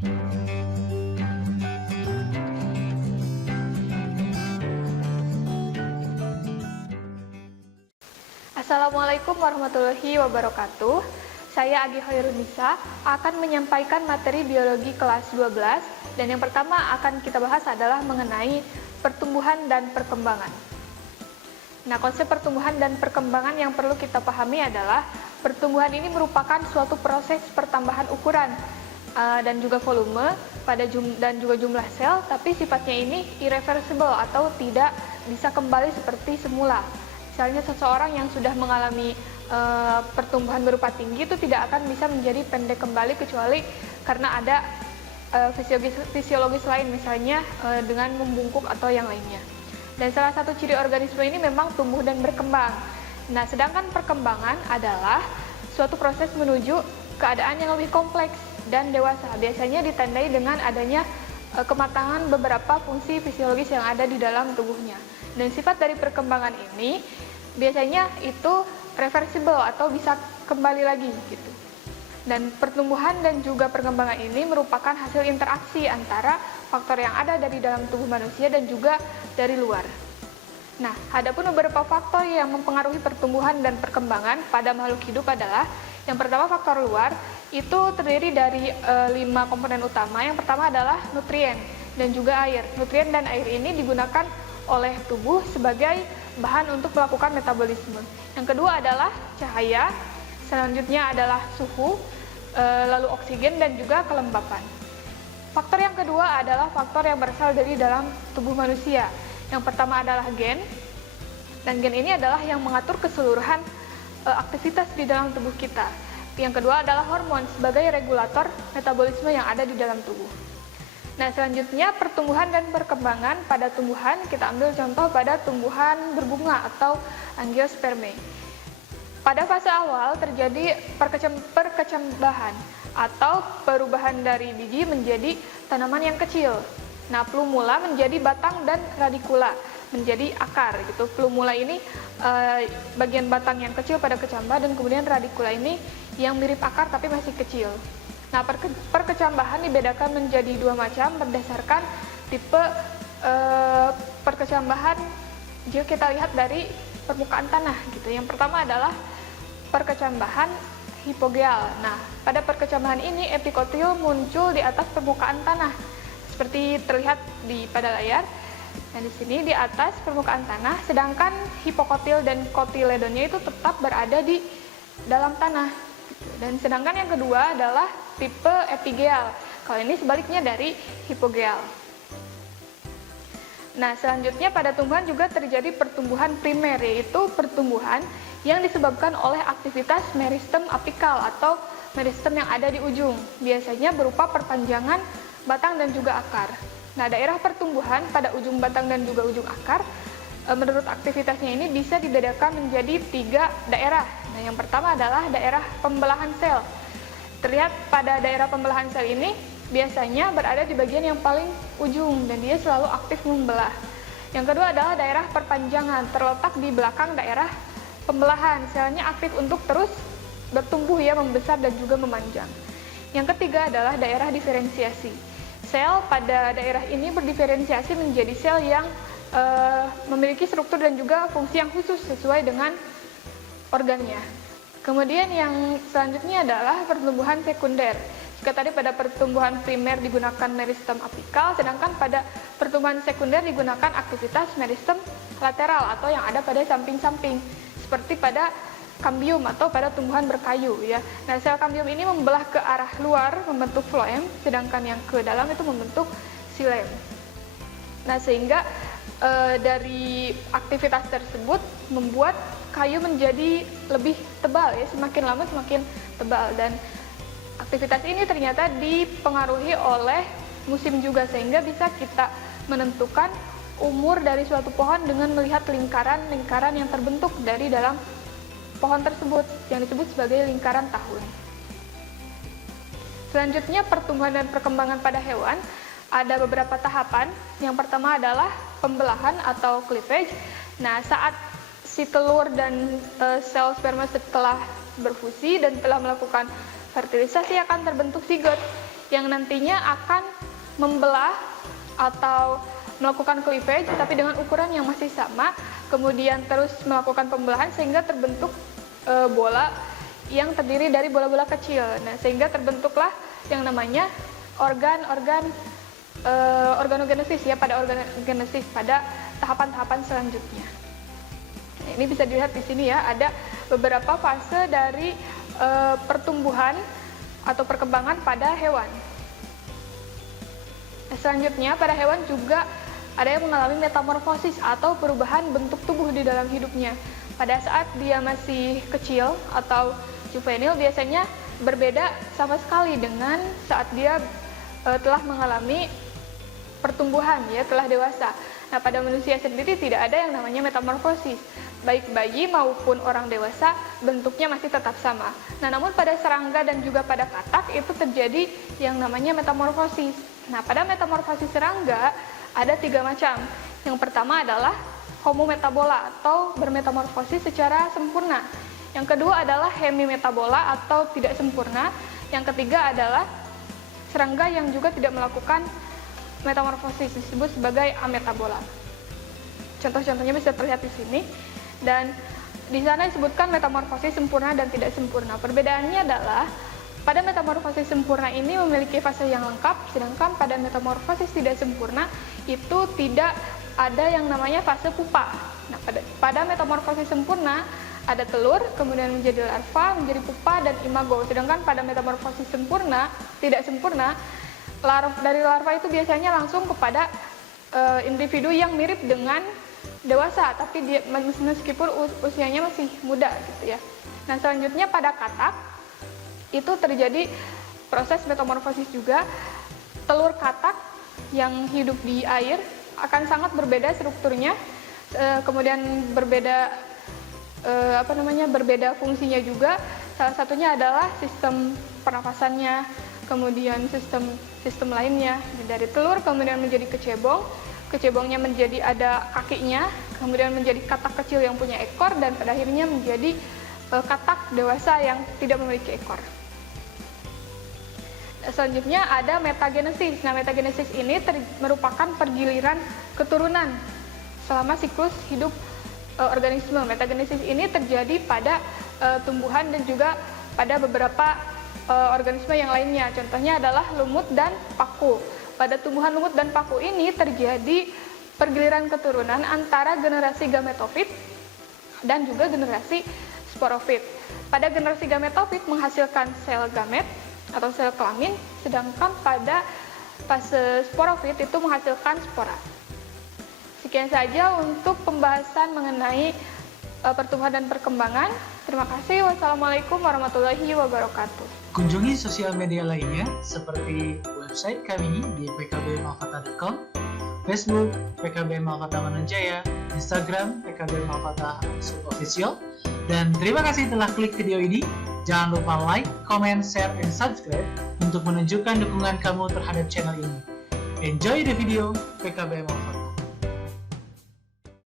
Assalamualaikum warahmatullahi wabarakatuh. Saya Agi Hoirunisa akan menyampaikan materi biologi kelas 12 dan yang pertama akan kita bahas adalah mengenai pertumbuhan dan perkembangan. Nah, konsep pertumbuhan dan perkembangan yang perlu kita pahami adalah pertumbuhan ini merupakan suatu proses pertambahan ukuran dan juga volume dan juga jumlah sel, tapi sifatnya ini irreversible atau tidak bisa kembali seperti semula. Misalnya seseorang yang sudah mengalami pertumbuhan berupa tinggi itu tidak akan bisa menjadi pendek kembali kecuali karena ada fisiologis lain, misalnya dengan membungkuk atau yang lainnya. Dan salah satu ciri organisme ini memang tumbuh dan berkembang. Nah, sedangkan perkembangan adalah suatu proses menuju keadaan yang lebih kompleks dan dewasa. Biasanya ditandai dengan adanya kematangan beberapa fungsi fisiologis yang ada di dalam tubuhnya. Dan sifat dari perkembangan ini biasanya itu reversible atau bisa kembali lagi gitu. Dan pertumbuhan dan juga perkembangan ini merupakan hasil interaksi antara faktor yang ada dari dalam tubuh manusia dan juga dari luar. Nah, adapun beberapa faktor yang mempengaruhi pertumbuhan dan perkembangan pada makhluk hidup adalah yang pertama faktor luar, itu terdiri dari 5 komponen utama. Yang pertama adalah nutrien dan juga air. Nutrien dan air ini digunakan oleh tubuh sebagai bahan untuk melakukan metabolisme. Yang kedua adalah cahaya, selanjutnya adalah suhu, lalu oksigen dan juga kelembapan. Faktor yang kedua adalah faktor yang berasal dari dalam tubuh manusia. Yang pertama adalah gen, dan gen ini adalah yang mengatur keseluruhan aktivitas di dalam tubuh kita. Yang kedua adalah hormon sebagai regulator metabolisme yang ada di dalam tubuh. Nah, selanjutnya pertumbuhan dan perkembangan pada tumbuhan, kita ambil contoh pada tumbuhan berbunga atau angiospermae. Pada fase awal terjadi perkecambahan atau perubahan dari biji menjadi tanaman yang kecil. Nah, plumula menjadi batang dan radikula menjadi akar gitu. Plumula ini bagian batang yang kecil pada kecambah dan kemudian radikula ini yang mirip akar tapi masih kecil. Nah, perkecambahan dibedakan menjadi 2 macam berdasarkan tipe perkecambahan jika kita lihat dari permukaan tanah gitu. Yang pertama adalah perkecambahan hipogeal. Nah, pada perkecambahan ini epikotil muncul di atas permukaan tanah seperti terlihat pada layar. Nah, di sini di atas permukaan tanah, sedangkan hipokotil dan kotiledonnya itu tetap berada di dalam tanah. Dan sedangkan yang kedua adalah tipe epigeal. Kalau ini sebaliknya dari hipogeal. Nah, selanjutnya pada tumbuhan juga terjadi pertumbuhan primer, yaitu pertumbuhan yang disebabkan oleh aktivitas meristem apikal atau meristem yang ada di ujung. Biasanya berupa perpanjangan batang dan juga akar. Nah, daerah pertumbuhan pada ujung batang dan juga ujung akar, menurut aktivitasnya ini bisa dibedakan menjadi 3 daerah. Nah, yang pertama adalah daerah pembelahan sel. Terlihat pada daerah pembelahan sel ini biasanya berada di bagian yang paling ujung dan dia selalu aktif membelah. Yang kedua adalah daerah perpanjangan, terletak di belakang daerah pembelahan. Selnya aktif untuk terus bertumbuh ya, membesar dan juga memanjang. Yang ketiga adalah daerah diferensiasi. Sel pada daerah ini berdiferensiasi menjadi sel yang memiliki struktur dan juga fungsi yang khusus sesuai dengan organnya. Kemudian yang selanjutnya adalah pertumbuhan sekunder. Jika tadi pada pertumbuhan primer digunakan meristem apikal, sedangkan pada pertumbuhan sekunder digunakan aktivitas meristem lateral atau yang ada pada samping-samping, seperti pada kambium atau pada tumbuhan berkayu ya. Nah, sel kambium ini membelah ke arah luar membentuk floem, sedangkan yang ke dalam itu membentuk xilem. Nah, sehingga dari aktivitas tersebut membuat kayu menjadi lebih tebal ya, semakin lama semakin tebal, dan aktivitas ini ternyata dipengaruhi oleh musim juga, sehingga bisa kita menentukan umur dari suatu pohon dengan melihat lingkaran-lingkaran yang terbentuk dari dalam pohon tersebut yang disebut sebagai lingkaran tahun. Selanjutnya, pertumbuhan dan perkembangan pada hewan ada beberapa tahapan. Yang pertama adalah pembelahan atau cleavage. Nah, saat si telur dan sel sperma setelah berfusi dan telah melakukan fertilisasi akan terbentuk zigot yang nantinya akan membelah atau melakukan cleavage tapi dengan ukuran yang masih sama, kemudian terus melakukan pembelahan sehingga terbentuk bola yang terdiri dari bola-bola kecil. Nah, sehingga terbentuklah yang namanya organogenesis ya, pada organogenesis pada tahapan-tahapan selanjutnya. Nah, ini bisa dilihat di sini ya, ada beberapa fase dari pertumbuhan atau perkembangan pada hewan. Nah, selanjutnya pada hewan juga ada yang mengalami metamorfosis atau perubahan bentuk tubuh di dalam hidupnya. Pada saat dia masih kecil atau juvenil biasanya berbeda sama sekali dengan saat dia telah mengalami pertumbuhan ya, telah dewasa. Nah, pada manusia sendiri tidak ada yang namanya metamorfosis. Baik bayi maupun orang dewasa bentuknya masih tetap sama. Nah, namun pada serangga dan juga pada katak itu terjadi yang namanya metamorfosis. Nah, pada metamorfosis serangga ada 3 macam. Yang pertama adalah homometabola atau bermetamorfosis secara sempurna. Yang kedua adalah hemimetabola atau tidak sempurna. Yang ketiga adalah serangga yang juga tidak melakukan metamorfosis, disebut sebagai ametabola. Contoh-contohnya bisa terlihat di sini. Dan di sana disebutkan metamorfosis sempurna dan tidak sempurna. Perbedaannya adalah pada metamorfosis sempurna ini memiliki fase yang lengkap, sedangkan pada metamorfosis tidak sempurna itu tidak ada yang namanya fase pupa. Nah, pada metamorfosis sempurna ada telur, kemudian menjadi larva, menjadi pupa, dan imago. Sedangkan pada metamorfosis sempurna, tidak sempurna, dari larva itu biasanya langsung kepada individu yang mirip dengan dewasa, tapi dia meskipun usianya masih muda gitu ya. Nah, selanjutnya pada katak itu terjadi proses metamorfosis juga. Telur katak yang hidup di air akan sangat berbeda strukturnya, kemudian berbeda berbeda fungsinya juga. Salah satunya adalah sistem pernafasannya, kemudian sistem lainnya. Dari telur kemudian menjadi kecebong, kecebongnya menjadi ada kakinya, kemudian menjadi katak kecil yang punya ekor, dan pada akhirnya menjadi katak dewasa yang tidak memiliki ekor. Selanjutnya ada metagenesis. Nah, metagenesis ini merupakan pergiliran keturunan selama siklus hidup organisme. Metagenesis ini terjadi pada tumbuhan dan juga pada beberapa organisme yang lainnya. Contohnya adalah lumut dan paku. Pada tumbuhan lumut dan paku ini terjadi pergiliran keturunan antara generasi gametofit dan juga generasi sporofit. Pada generasi gametofit menghasilkan sel gamet atau sel kelamin, sedangkan pada fase sporofit itu menghasilkan spora. Sekian saja untuk pembahasan mengenai pertumbuhan dan perkembangan. Terima kasih. Wassalamualaikum warahmatullahi wabarakatuh. Kunjungi sosial media lainnya seperti website kami di pkbmalfata.com, Facebook PKB Malfata Manunjaya, Instagram PKB Malfata Official. Dan terima kasih telah klik video ini. Jangan lupa like, comment, share, dan subscribe untuk menunjukkan dukungan kamu terhadap channel ini. Enjoy the video, PKB Malfata.